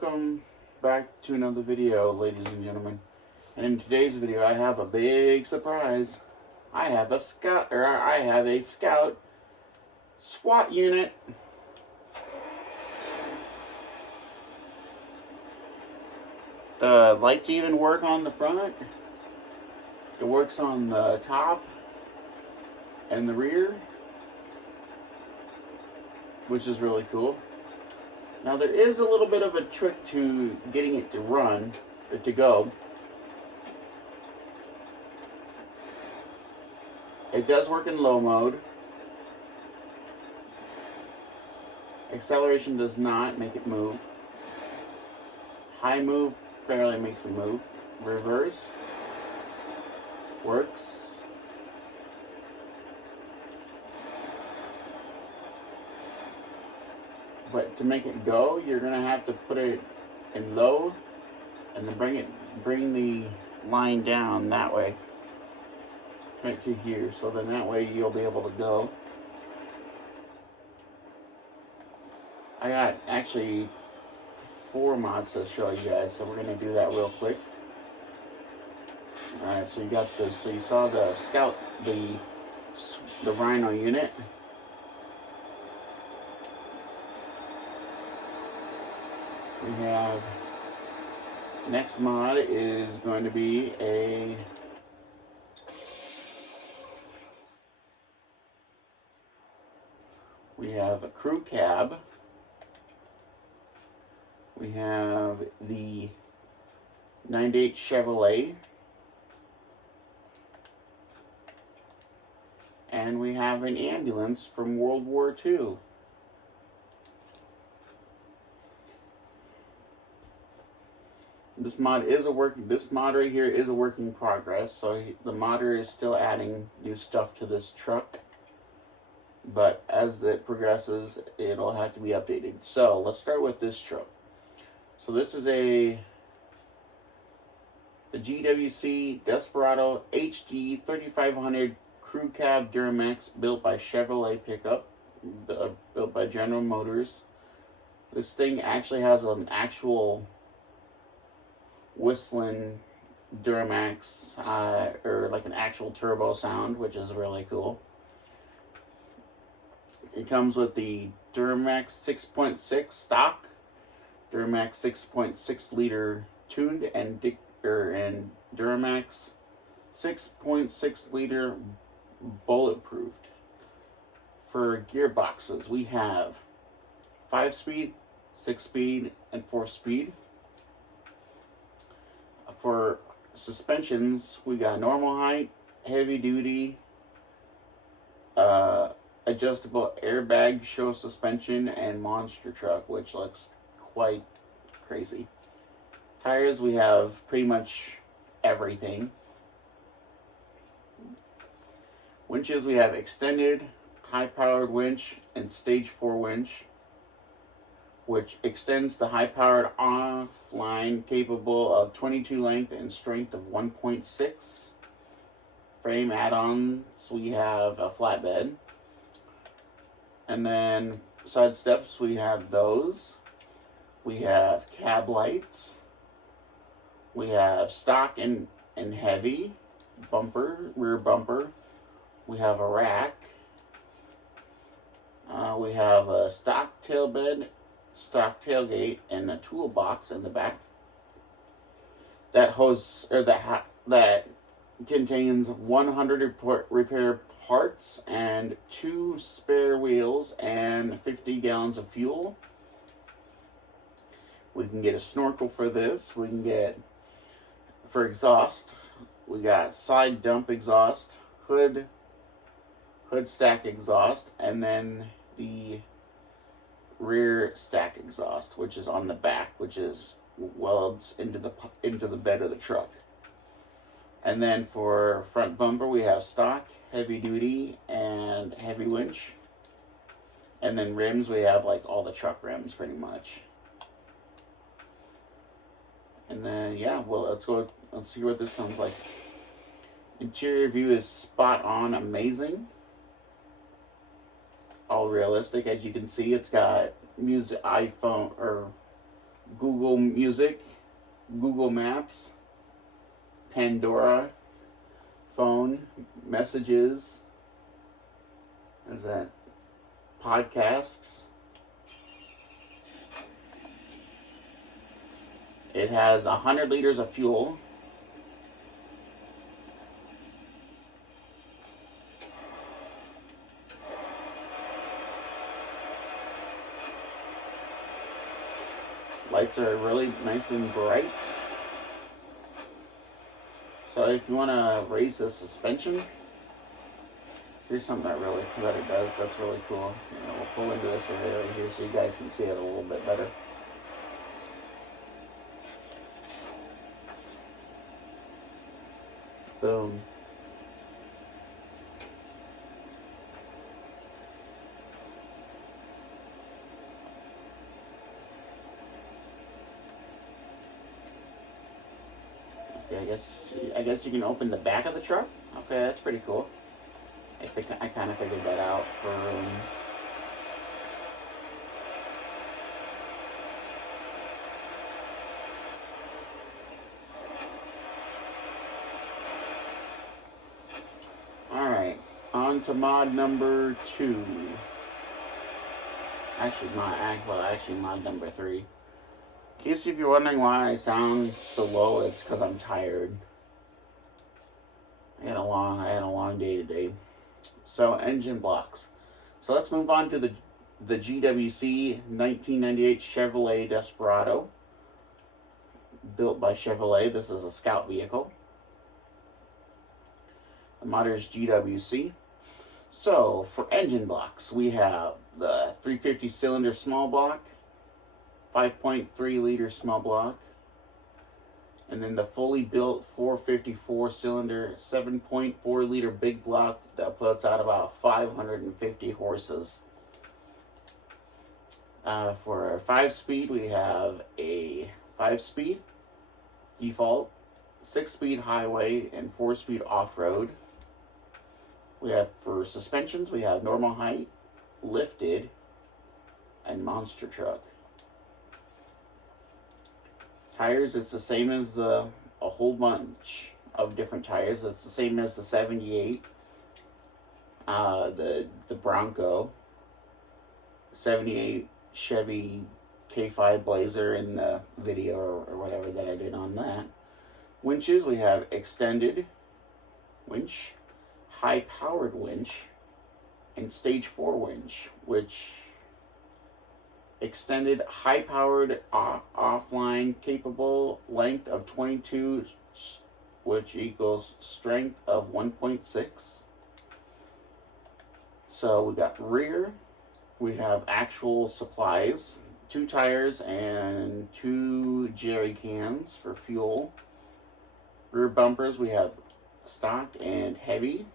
welcome back to another video, ladies and gentlemen. And in today's video, I have a big surprise. I have a Scout SWAT unit. The lights even work on the front. It works on the top and the rear, which is really cool. Now there is a little bit of a trick to getting it to run, or to go. It does work in low mode. Acceleration does not make it move. High move barely makes it move. Reverse works. But to make it go, you're gonna have to put it in low and then bring the line down that way. Right to here, so then that way you'll be able to go. I got actually 4 mods to show you guys, so we're gonna do that real quick. Alright, so you got this, so you saw the Scout, the Rhino unit. We have, next mod is going to be we have a crew cab. We have the 98 Chevrolet. And we have an ambulance from World War II. This mod right here is a work in progress, so the modder is still adding new stuff to this truck. But as it progresses, it'll have to be updated. So let's start with this truck. So this is the GWC Desperado HD 3500 Crew Cab Duramax, built by Chevrolet pickup, built by General Motors. This thing actually has an actual whistling Duramax, or like an actual turbo sound, which is really cool. It comes with the Duramax 6.6 stock, Duramax 6.6 liter tuned, and Duramax 6.6 liter bulletproofed. For gearboxes, we have 5-speed, 6-speed, and 4-speed. For suspensions, we got normal height, heavy duty, adjustable airbag show suspension, and monster truck, which looks quite crazy. Tires, we have pretty much everything. Winches, we have extended, high-powered winch, and stage 4 winch, which extends the high-powered offline, capable of 22 length and strength of 1.6. Frame add-ons, we have a flatbed. And then side steps, we have those. We have cab lights. We have stock and heavy bumper, rear bumper. We have a rack. We have a stock tailbed, stock tailgate, and a toolbox in the back. That contains 100 repair parts and 2 spare wheels and 50 gallons of fuel. We can get a snorkel for this. We can get, for exhaust, we got side dump exhaust, hood stack exhaust, and then the rear stack exhaust, which is on the back, which is welds into the bed of the truck. And then for front bumper, we have stock, heavy duty, and heavy winch. And then rims, we have like all the truck rims pretty much. And then yeah, well, let's see what this sounds like. Interior view is spot on, amazing. all realistic. As you can see, it's got music, iPhone or Google Music, Google Maps, Pandora, phone, messages, what is that? Podcasts. It has 100 liters of fuel. Lights are really nice and bright. So if you want to raise the suspension, here's something that it does. That's really cool. We'll pull into this area right here so you guys can see it a little bit better. Boom. Okay, I guess you can open the back of the truck. Okay, that's pretty cool. I kind of figured that out for Alright, on to mod number 2. Actually, mod number 3. In case if you're wondering why I sound so low, it's because I'm tired. I had a long day today. So, engine blocks. So let's move on to the GWC 1998 Chevrolet Desperado. Built by Chevrolet. This is a scout vehicle. The model is GWC. So, for engine blocks, we have the 350 cylinder small block, 5.3 liter small block, and then the fully built 454 cylinder 7.4 liter big block that puts out about 550 horses. For our 5-speed, we have a 5-speed default, 6-speed highway, and 4-speed off-road. We have, for suspensions, we have normal height, lifted, and monster truck. Tires, it's the same as a whole bunch of different tires. It's the same as the 78, the Bronco, 78 Chevy K5 Blazer in the video or whatever that I did on that. Winches, we have extended winch, high-powered winch, and stage 4 winch, which extended high-powered offline capable length of 22, which equals strength of 1.6. So we got rear, we have actual supplies, 2 tires and 2 jerry cans for fuel. Rear bumpers, we have stock and heavy.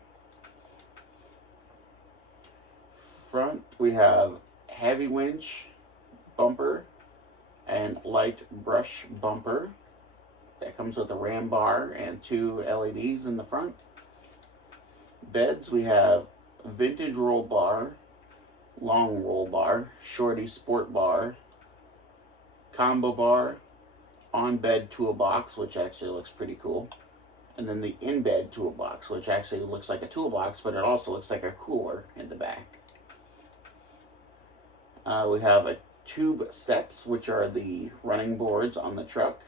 Front, we have heavy winch bumper and light brush bumper that comes with a ram bar and 2 LEDs in the front. Beds, we have vintage roll bar, long roll bar, shorty sport bar, combo bar, on bed toolbox, which actually looks pretty cool, and then the in bed toolbox, which actually looks like a toolbox, but it also looks like a cooler in the back. We have a tube steps, which are the running boards on the truck.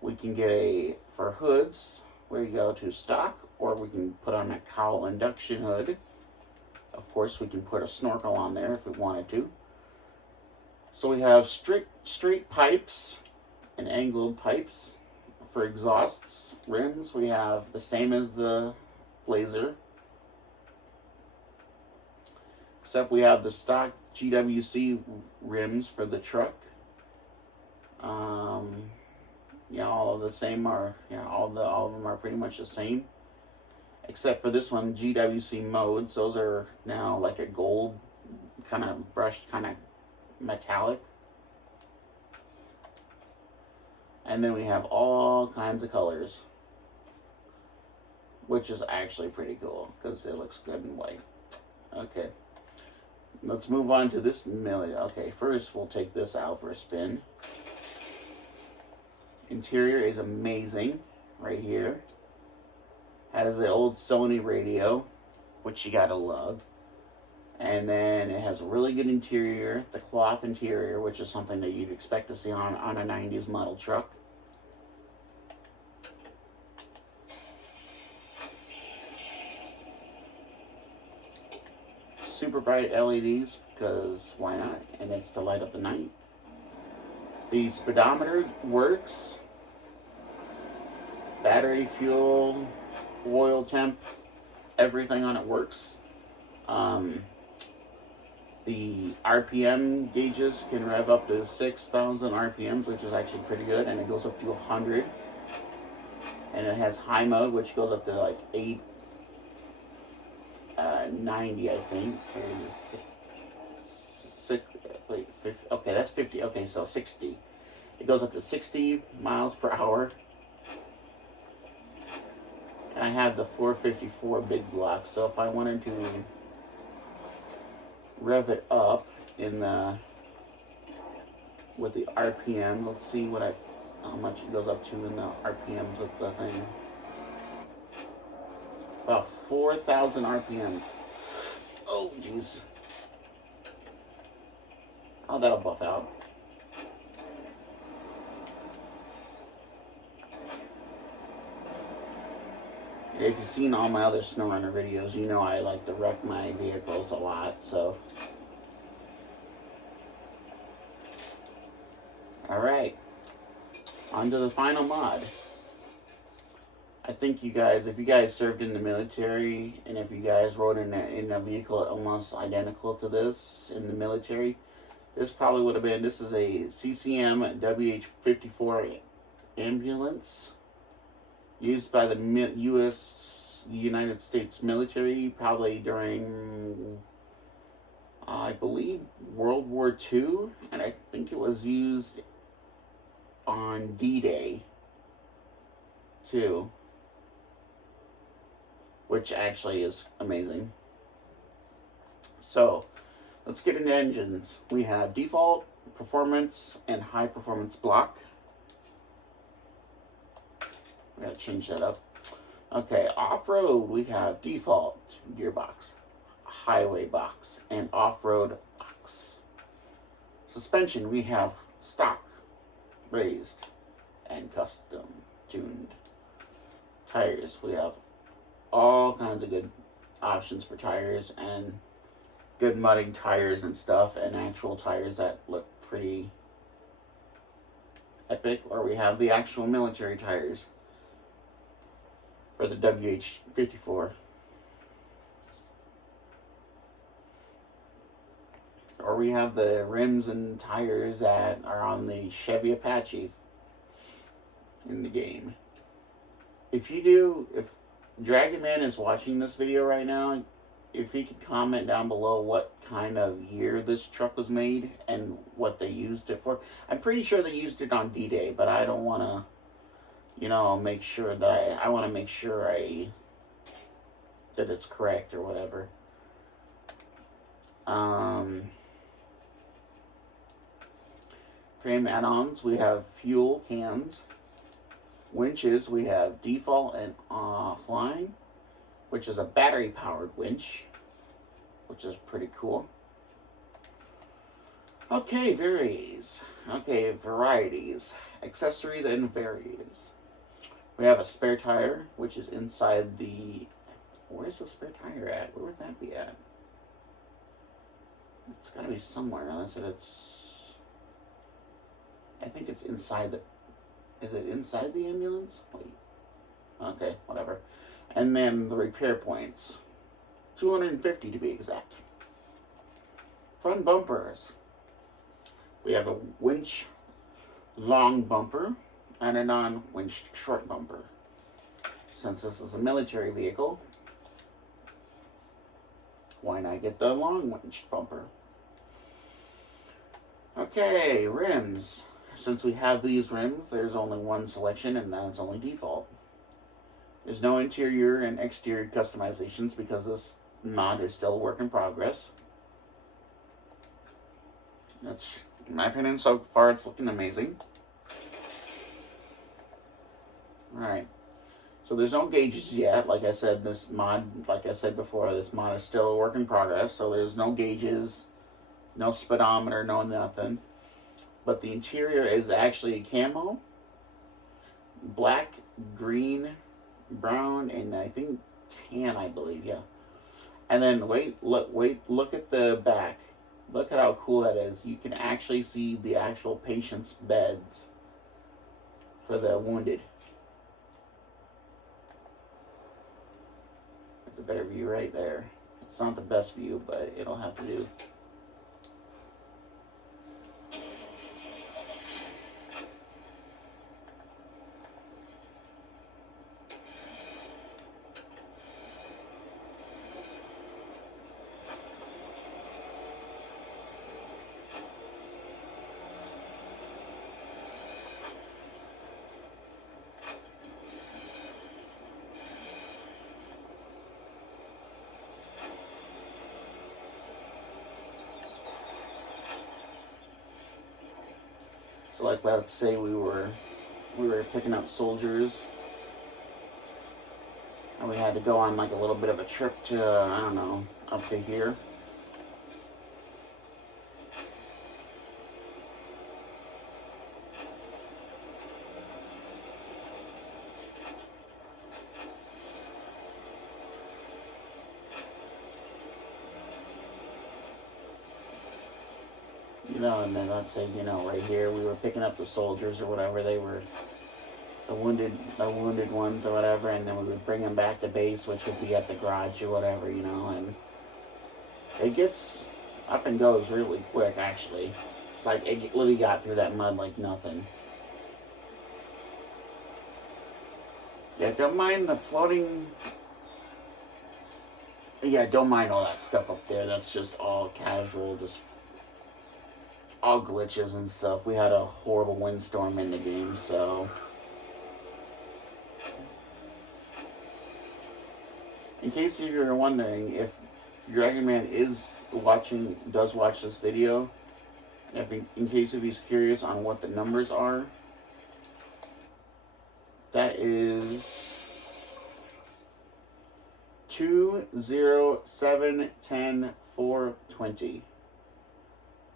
We can get for hoods, we go to stock, or we can put on a cowl induction hood. Of course, we can put a snorkel on there if we wanted to. So we have straight pipes and angled pipes. For exhausts, rims, we have the same as the Blazer, except we have the stock GWC rims for the truck. All of the same are, all of them are pretty much the same, except for this one, GWC modes. Those are now like a gold kind of brushed, kind of metallic. And then we have all kinds of colors, which is actually pretty cool because it looks good in white. Okay. let's move on to this Okay, first we'll take this out for a spin. Interior is amazing, right here. Has the old Sony radio, which you gotta love. And then it has a really good interior, the cloth interior, which is something that you'd expect to see on a 90s model truck. Super bright LEDs, because why not? And it's to light up the night. The speedometer works. Battery, fuel, oil temp, everything on it works. The RPM gauges can rev up to 6,000 RPMs, which is actually pretty good, and it goes up to 100. And it has high mode, which goes up to like 890, I think. Wait, 50, okay, that's 50. Okay, so 60. It goes up to 60 miles per hour. And I have the 454 big block, so if I wanted to rev it up in the with the RPM, let's see how much it goes up to in the RPMs with the thing. About 4,000 RPMs. Oh, jeez. Oh, that'll buff out. If you've seen all my other SnowRunner videos, you know I like to wreck my vehicles a lot, so. Alright. On to the final mod. I think you guys, if you guys served in the military, and if you guys rode in a vehicle almost identical to this in the military, this probably would have been, this is a CCM WH-54 ambulance. Used by the United States military, probably during, I believe, World War II, and I think it was used on D-Day, too, which actually is amazing. So, let's get into engines. We have default, performance, and high performance block. I gotta change that up. Okay, off-road, we have default gearbox, highway box, and off-road box. Suspension, we have stock, raised, and custom tuned. Tires, we have all kinds of good options for tires, and good mudding tires and stuff, and actual tires that look pretty epic. Or we have the actual military tires for the WH-54. Or we have the rims and tires that are on the Chevy Apache in the game. If Dragon Man is watching this video right now, if he could comment down below what kind of year this truck was made and what they used it for. I'm pretty sure they used it on D-Day, but I don't want to, make sure that I want to make sure that it's correct or whatever. Frame add-ons, we have fuel cans. Winches, we have default and offline, which is a battery-powered winch, which is pretty cool. Okay, varieties, accessories, and varies. We have a spare tire, which is inside the... Where's the spare tire at? Where would that be at? It's got to be somewhere, unless it's... I think it's inside the... Is it inside the ambulance? Wait. Okay, whatever. And then the repair points. 250 to be exact. Front bumpers. We have a winch long bumper and a non-winch short bumper. Since this is a military vehicle, why not get the long winch bumper? Okay, rims. Since we have these rims, there's only one selection, and that's only default. There's no interior and exterior customizations because this mod is still a work in progress. That's, in my opinion, so far it's looking amazing. Alright. So there's no gauges yet. Like I said, this mod, like I said before, this mod is still a work in progress. So there's no gauges, no speedometer, no nothing. But the interior is actually camo. Black, green, brown, and I think tan, I believe, yeah. And then look at the back. Look at how cool that is. You can actually see the actual patient's beds for the wounded. That's a better view right there. It's not the best view, but it'll have to do. So like, let's say we were picking up soldiers, and we had to go on like a little bit of a trip to, I don't know, up to here. You know, and then let's say, you know, right here we were picking up the soldiers or whatever, they were the wounded ones or whatever, and then we would bring them back to base, which would be at the garage or whatever, you know, and it gets up and goes really quick, actually. Like, it literally got through that mud like nothing. Yeah, don't mind the floating. Yeah, don't mind all that stuff up there. That's just all casual, just all glitches and stuff. We had a horrible windstorm in the game, so in case you're wondering, if Dragon Man does watch this video, in case if he's curious on what the numbers are, that is 20710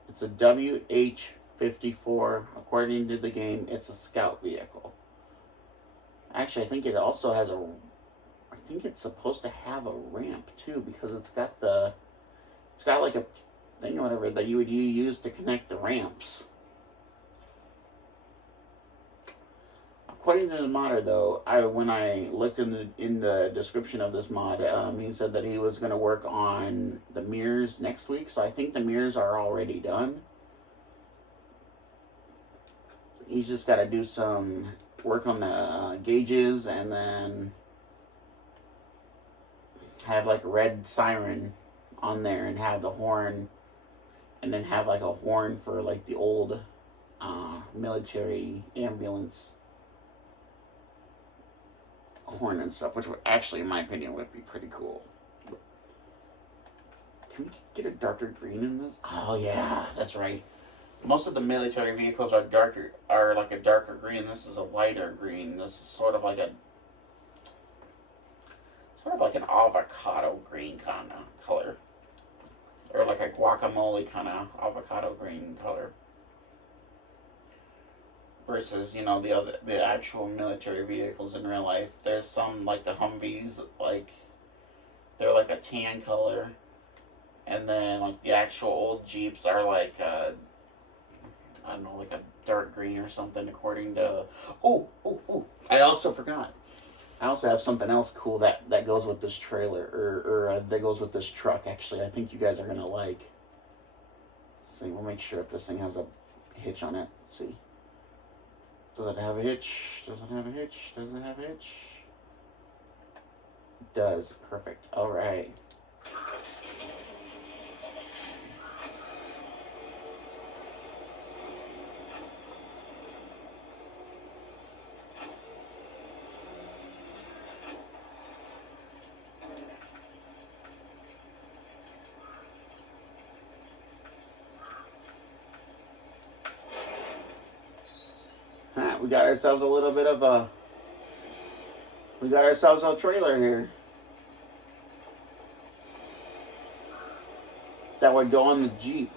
It's a WH-54. According to the game, it's a scout vehicle. Actually, I think it also has I think it's supposed to have a ramp too, because it's got like a thing or whatever that you would use to connect the ramps. According to the modder, though, when I looked in the description of this mod, he said that he was going to work on the mirrors next week. So I think the mirrors are already done. He's just got to do some work on the gauges, and then have like a red siren on there, and have the horn, and then have like a horn for like the old military ambulance horn and stuff, which would actually, in my opinion, would be pretty cool. Can we get a darker green in this? Oh yeah, that's right. Most of the military vehicles are like a darker green. This is a lighter green. This is sort of like an avocado green kind of color, or like a guacamole kind of avocado green color. Versus, you know, the actual military vehicles in real life. There's some, like the Humvees, like they're like a tan color, and then like the actual old Jeeps are like I don't know, like a dark green or something. According to I also forgot. I also have something else cool that goes with this trailer, or that goes with this truck. Actually, I think you guys are gonna like. See, we'll make sure if this thing has a hitch on it. Let's see. Does it have a hitch? Does it have a hitch? Does it have a hitch? It does. Perfect. All right. got ourselves a little bit of a, we got ourselves a trailer here that would go on the Jeep.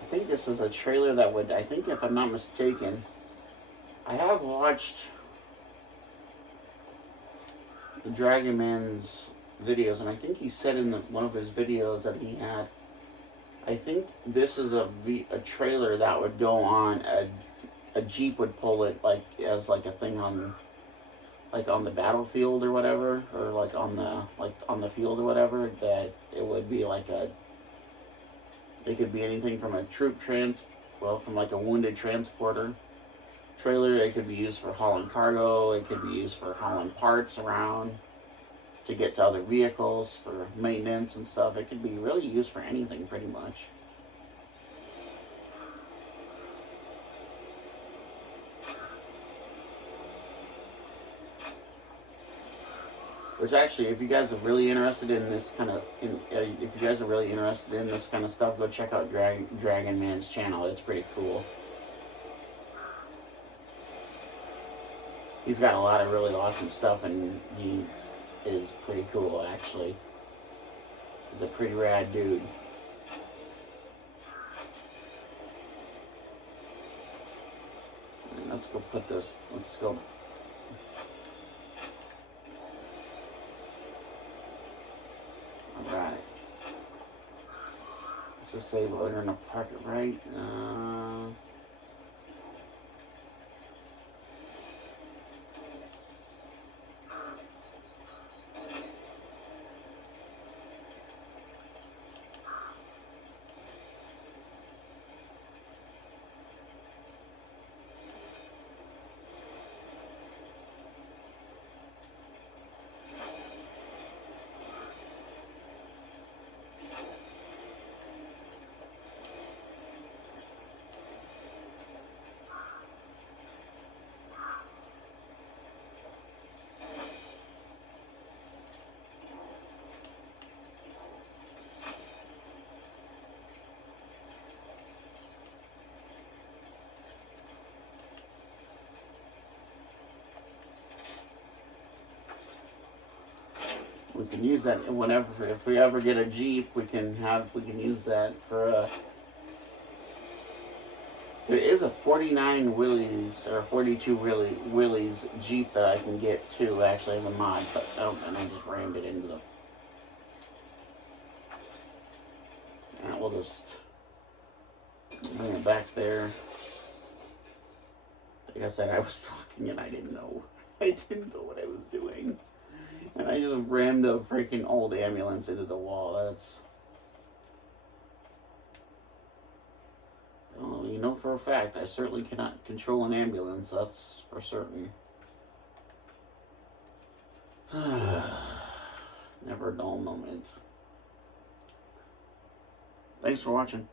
I think this is a trailer that would, I think if I'm not mistaken, I have watched the Dragon Man's videos, and I think he said in one of his videos that he had, I think this is a trailer that would go on, a Jeep would pull it like as like a thing on, like on the battlefield or whatever, or like on the field or whatever, that it would be like a, it could be anything from a from like a wounded transporter trailer. It could be used for hauling cargo. It could be used for hauling parts around to get to other vehicles for maintenance and stuff. It could be really used for anything pretty much. Which actually, if you guys are really interested in this kind of, if you guys are really interested in this kind of stuff, go check out Dragon Man's channel. It's pretty cool. He's got a lot of really awesome stuff, and he is pretty cool, actually. He's a pretty rad dude. And let's go put this, let's go. Alright. Let's just say we're going to park it right. We can use that whenever, if we ever get a Jeep, we can use that for there is a 49 Willys or 42 Willys Jeep that I can get too, actually, as a mod, but and I just rammed it into the. And we'll just bring it back there. Like I said, I was talking and I didn't know what I was doing. And I just rammed a freaking old ambulance into the wall. That's... Well, you know for a fact, I certainly cannot control an ambulance. That's for certain. Never a dull moment. Thanks for watching.